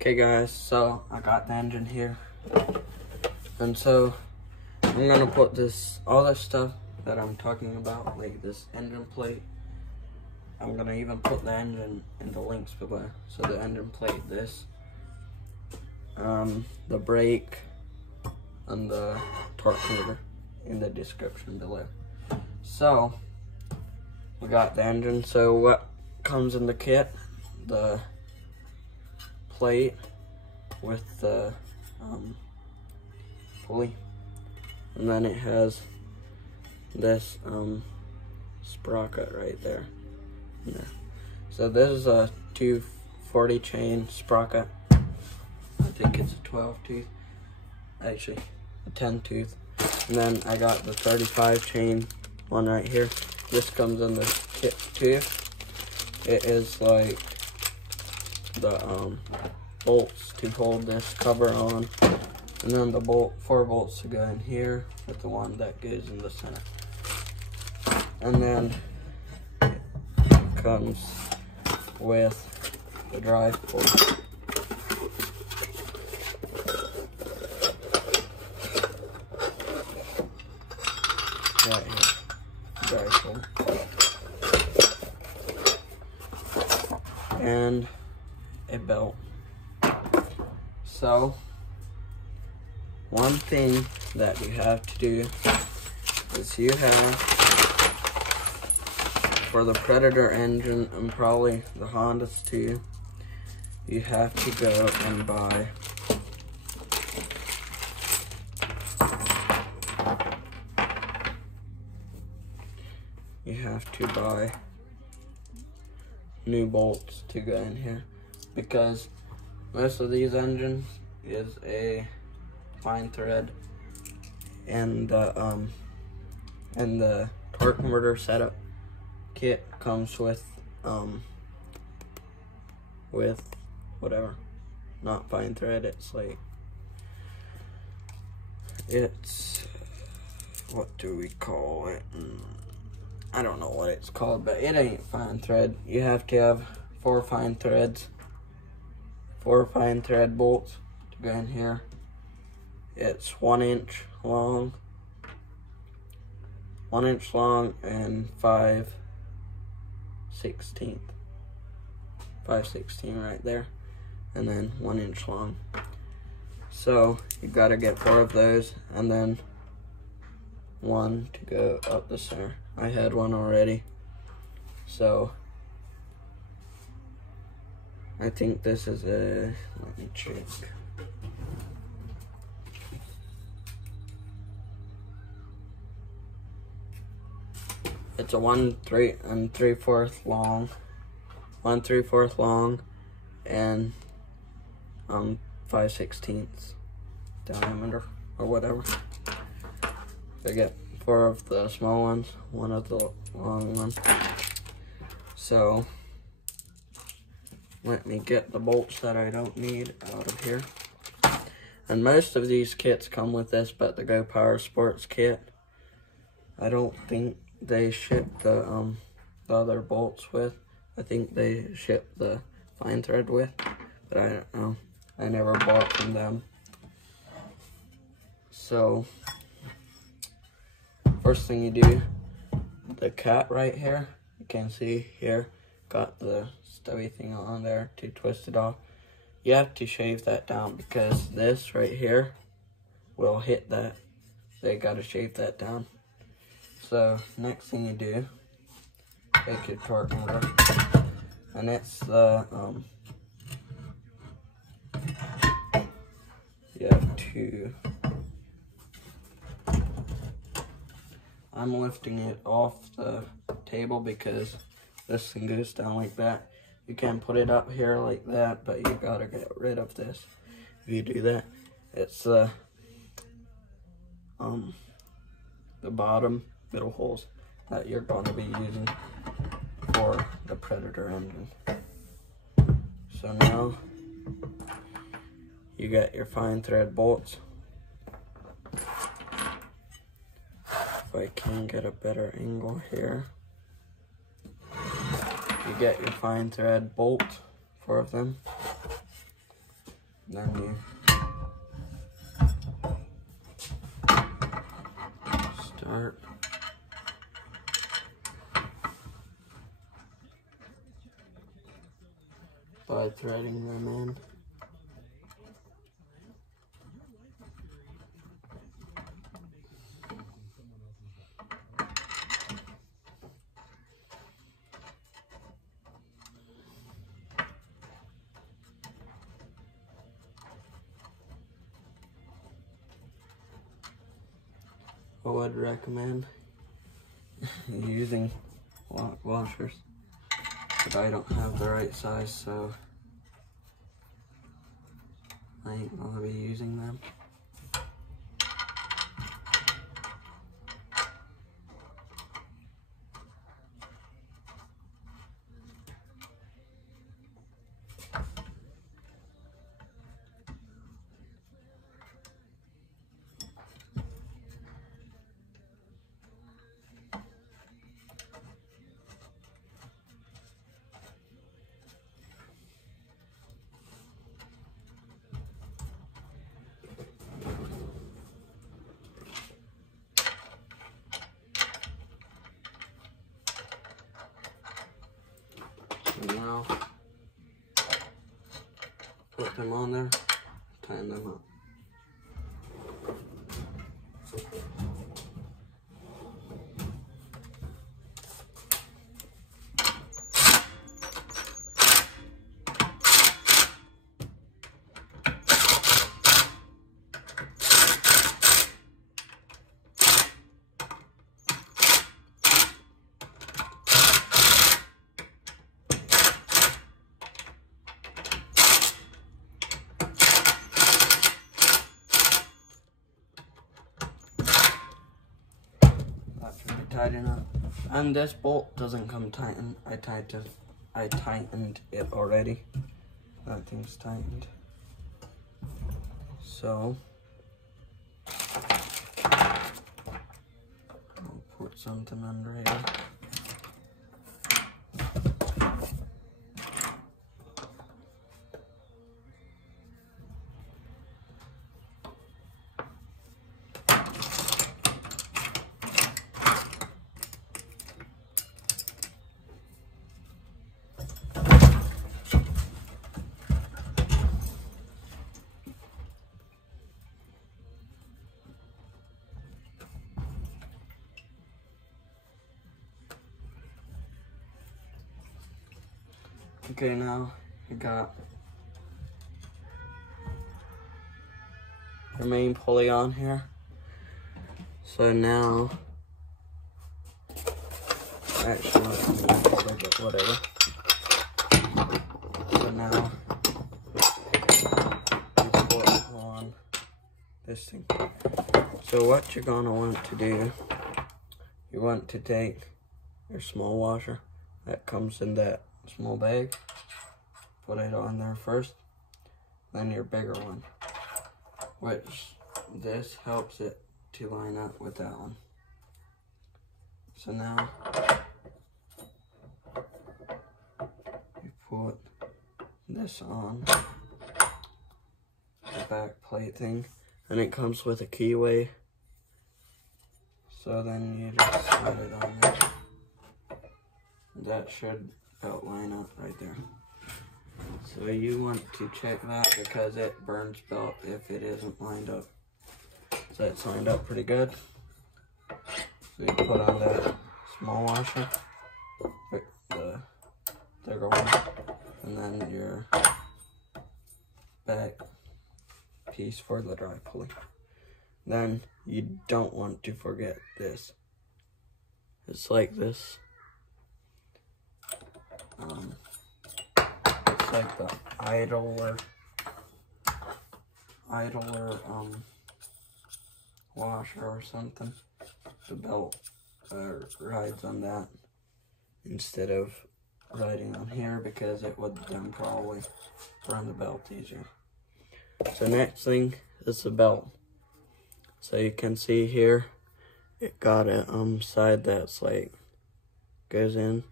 Okay guys, so I got the engine here, and so I'm gonna put all this stuff that I'm talking about, like this engine plate. I'm gonna even put the engine in the links below. So the engine plate, the brake, and the torque converter in the description below. So we got the engine. So what comes in the kit? The plate with the pulley, and then it has this sprocket right there. Yeah. So this is a 240 chain sprocket. I think it's a 12 tooth, actually a 10 tooth. And then I got the 35 chain one right here. This comes in the kit too. It is like the bolts to hold this cover on, and then the 4 bolts to go in here with the one that goes in the center. And then it comes with the drive pulley. Right here, drive pulley. And a belt. So one thing that you have to do is you have, for the Predator engine and probably the Hondas too, you have to go and buy new bolts to go in here, because most of these engines is a fine thread, and the torque converter setup kit comes with whatever, not fine thread, it's like, it's, what do we call it? I don't know what it's called, but it ain't fine thread. You have to have 4 fine thread bolts to go in here. It's 1 inch long, and 5/16 right there, and then 1 inch long. So you gotta get 4 of those, and then 1 to go up the center. I had 1 already, so I think this is a, let me check. It's a 1 3/4 long, and 5/16 diameter or whatever. I get 4 of the small ones, 1 of the long ones. So let me get the bolts that I don't need out of here. And most of these kits come with this, but the Go Power Sports kit, I don't think they ship the other bolts with. I think they ship the fine thread with, but I don't know. I never bought from them. So first thing you do, the cap right here, you can see here, got the stubby thing on there to twist it off. You have to shave that down, because this right here will hit that. They gotta shave that down. So next thing you do, take your torque converter, and it's the you have to, I'm lifting it off the table because this thing goes down like that. You can put it up here like that, but you gotta get rid of this. If you do that, it's the bottom middle holes that you're going to be using for the Predator engine. So now you got your fine thread bolts. If I can get a better angle here, you get your fine thread bolt, 4 of them. then you start by threading them in. I would recommend using lock washers, but I don't have the right size, so I ain't gonna be using them. And now, put them on there, tighten them up. That should be tight enough. And this bolt doesn't come tightened. I tightened it already. That thing's tightened. So I'll put something under here. Okay, now you got your main pulley on here. So now, actually, whatever. So now, you put on this thing. So what you're gonna want to do, you want to take your small washer that comes in that small bag, put it on there first, then your bigger one, which this helps it to line up with that one. So now you put this on the back plate thing, and it comes with a keyway, so then you just slide it on there. That should about line up right there. So you want to check that because it burns belt if it isn't lined up. So it's lined up pretty good. So you put on that small washer, the bigger one, and then your back piece for the dry pulley. Then you don't want to forget this. It's like this. It's like the idler washer or something. The belt rides on that instead of riding on here because it would then probably burn the belt easier. So next thing is the belt. So you can see here, it got a side that's like goes in,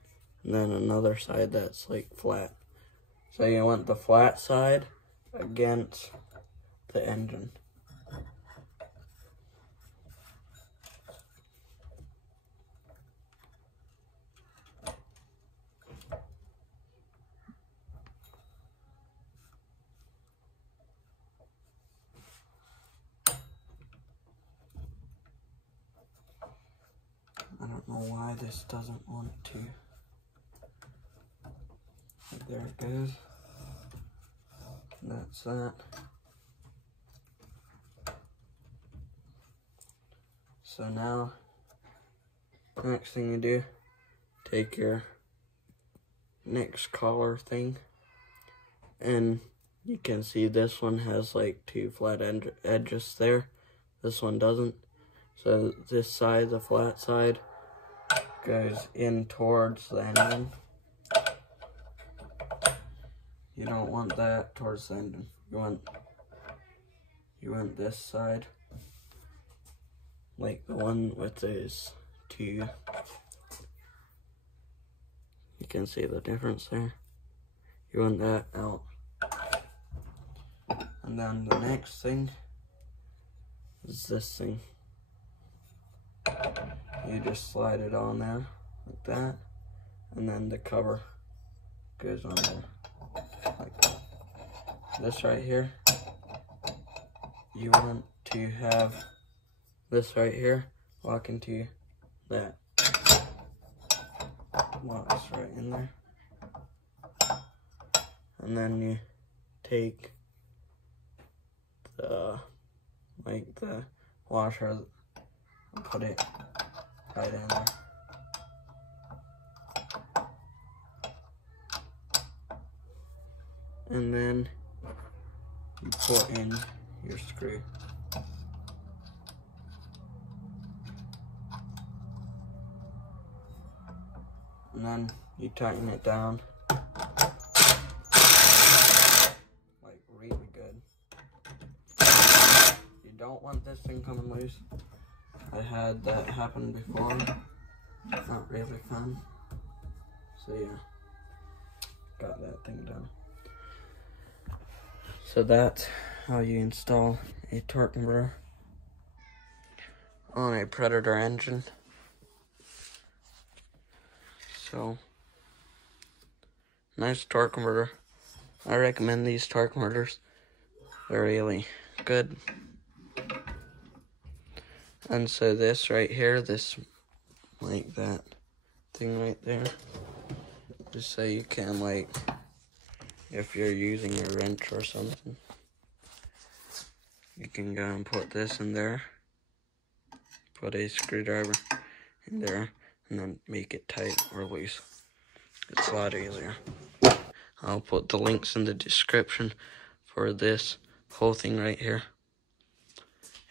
and then another side that's like flat. So you want the flat side against the engine. I don't know why this doesn't want to. There it goes. That's that. So now, next thing you do, take your next collar thing, and you can see this one has like two flat edges there. This one doesn't. So this side, the flat side, goes in towards the engine. You don't want that towards the engine. You want this side, like the one with those two. You can see the difference there. You want that out. And then the next thing is this thing. You just slide it on there like that, and then the cover goes on there like that. This right here, you want to have this right here lock into that. Locks right in there. And then you take the washer and put it right in there. And then you put in your screw. And then you tighten it down like really good. You don't want this thing coming loose. I had that happen before. Not really fun. So yeah, got that thing done. So that's how you install a torque converter on a Predator engine. So, nice torque converter. I recommend these torque converters. They're really good. And so this right here, this, like that thing right there, just so you can, like, if you're using a wrench or something, you can go and put this in there, put a screwdriver in there, and then make it tight or loose. It's a lot easier. I'll put the links in the description for this whole thing right here,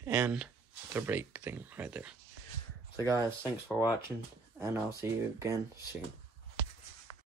and the brake thing right there. So guys, thanks for watching, and I'll see you again soon.